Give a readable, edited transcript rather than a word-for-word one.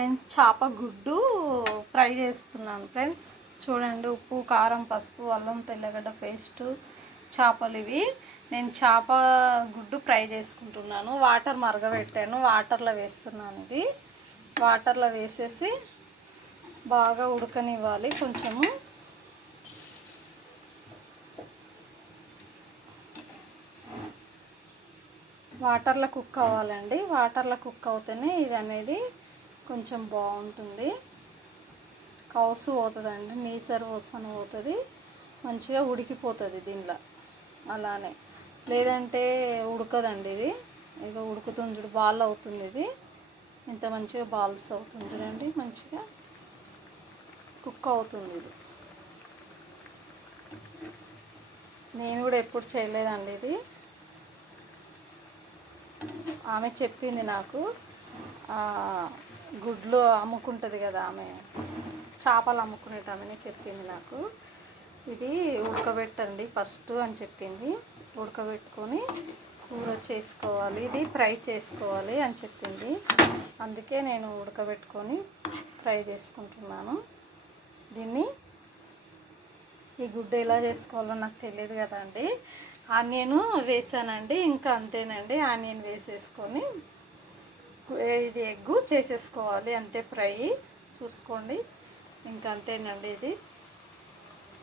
Friends, చేప గుడ్డు fry చేస్తున్నాను ఫ్రెండ్స్. చూడండి, ఉప్పు, కారం, పసుపు, అల్లం, తెల్లగడ్డ పేస్టు, చేపలు ఇవి. నేను చేప గుడ్డు ఫ్రై చేసుకుంటున్నాను. వాటర్ మరగబెట్టాను, వాటర్లో వేస్తున్నాను. ఇది వాటర్లో వేసేసి బాగా ఉడకనివ్వాలి. కొంచెము వాటర్లో కుక్ అవ్వాలండి. వాటర్లో కుక్ అవుతేనే ఇది అనేది కొంచెం బాగుంటుంది. కౌసు పోతుందండి, నీసరి వాసన పోతుంది, మంచిగా ఉడికిపోతుంది దీనిలో. అలానే లేదంటే ఉడకదండి. ఇది ఇక ఉడుకుతుంది చూడు, బాల్ అవుతుంది. ఇది ఇంత మంచిగా బాల్స్ అవుతుంది చూడండి, మంచిగా కుక్ అవుతుంది. ఇది నేను కూడా ఎప్పుడు చేయలేదండి. ఇది ఆమె చెప్పింది నాకు. గుడ్లు అమ్ముకుంటుంది కదా ఆమె, చేపలు అమ్ముకునేటామని చెప్పింది నాకు. ఇది ఉడకబెట్టండి ఫస్ట్ అని చెప్పింది. ఉడకబెట్టుకొని కూర చేసుకోవాలి, ఇది ఫ్రై చేసుకోవాలి అని చెప్పింది. అందుకే నేను ఉడకబెట్టుకొని ఫ్రై చేసుకుంటున్నాను దీన్ని. ఈ గుడ్డు ఎలా చేసుకోవాలో నాకు తెలియదు కదండి. ఆనియన్ వేసానండి, ఇంకా అంతేనండి. ఆనియన్ వేసేసుకొని ఇది ఎగ్గు చేసేసుకోవాలి, అంతే. ఫ్రై చూసుకోండి, ఇంకా అంతేనండి. ఇది